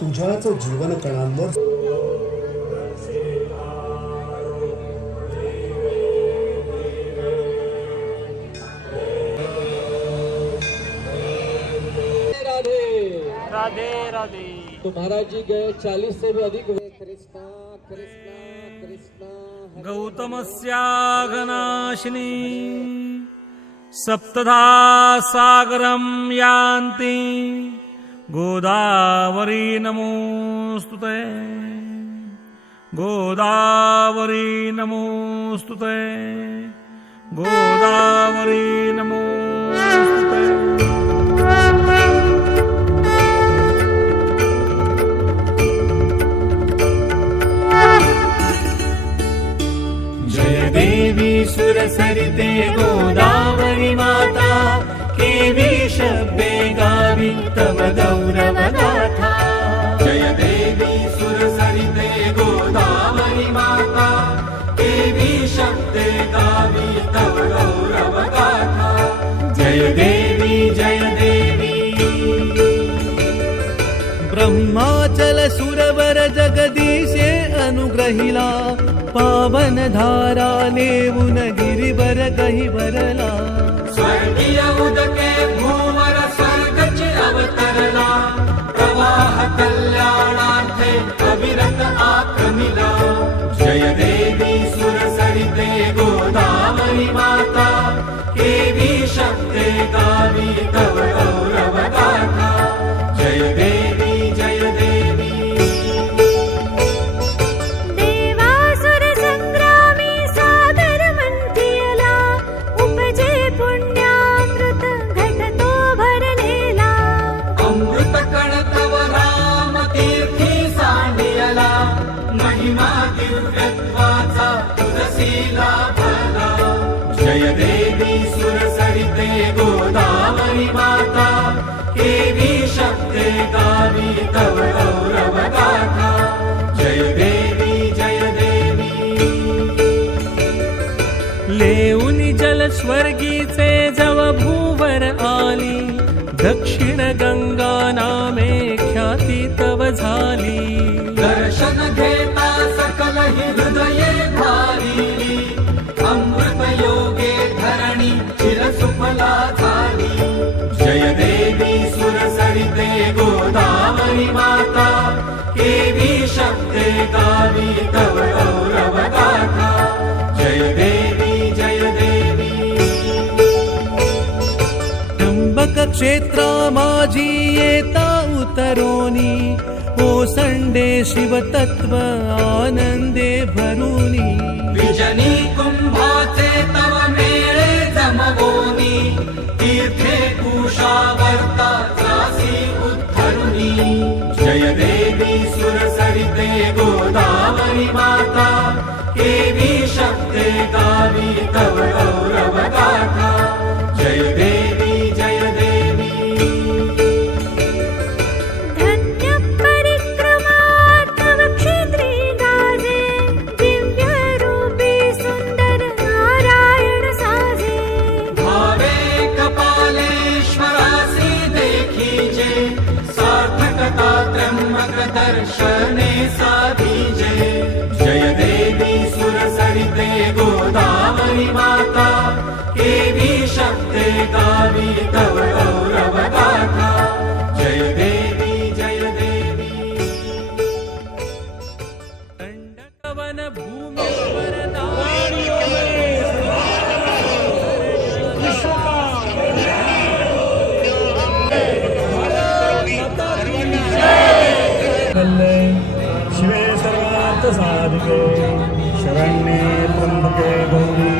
तुझ्याच जीवन कणांवर राधे राधे। तो महाराज जी गए 40 से भी अधिक। कृष्णा कृष्णा कृष्णा। गौतमस्याघनाशिनी सप्तधा सागरं यान्ति गोदावरी नमोस्तुते गोदावरी नमोस्तुते गोदावरी नमोस्तुते। जय देवी सुरसरिते गोदावरी माता केवी शब्दे गावि तव गौरव गाथा। जय देवी सुरसरिते गोदावरी माता केवी शब्दे गावि तव गौरव गाथा। जय देवी जय देवी। ब्रह्माचल सुरवर जगदीशे अनुग्रहिला पावन धारा नेवुन गिरिवर गही भरला। स्वर्गीय उदके भूवर स्वर्गच अवतरला प्रवाह कल्याणार्थे अविरत आक्रमिला। जय देवी सुरसरिते गोदावरी माता केवी शब्दे गावि तव गौरव गाथा। जय देवी जय देवी। देवासुर संग्रामी सादर मंथियला उपजे पुण्यामृत घटतो भरलेला। अमृत कण तव राम तीर्थी सांडियला महिमा दिव्यत्वाचा तुलसीला भला। जय देवी सुरसरिते गोदावरी माता केवी शब्दे गावि तव गौरव गाथा। जय देवी जय देवी। लेऊनी जल स्वर्गीचे जव भूवर आली दक्षिण गंगा नामे ख्याती तव झाली। दर्शन घेता सकल हि हृदये भारिली अमृत योगे धरणी चिरसुफला झाली। जय देवी सुरसरिते गोदावरी माता केवी शब्दे गावि तव गौरव गाथा। जय देवी जय देवी। त्र्यंबक क्षेत्रा माझी येता उतरोनी ओसंडे शिव तत्व आनंदे भरुनी। विजनी कुंभाचे तव मेळे जमवोनी तीर्थे कुशावर्ता जासी उद्धरुनी। जय देवी सुरसरिते गोदावरी माता केवी शब्दे गावि तव गौरव गाथा। जय देवी जय देवी। धन्य परिक्रमार्थ क्षेत्री गाजे दिव्य रूपी सुंदर नारायण साजे। भावे कपालेश्वरासी देखीजे सार्थकता त्र्यंबक दर्शने साधीजे। जय देवी सुरसरिते गोदावरी माता केवी शब्दे गावि तव गौरव गाथा। जय देवी जय देवी। दंडकवन भूमि वरदा शिवे सर्वार्थ साधिके शरण्ये त्र्यंबके गौरी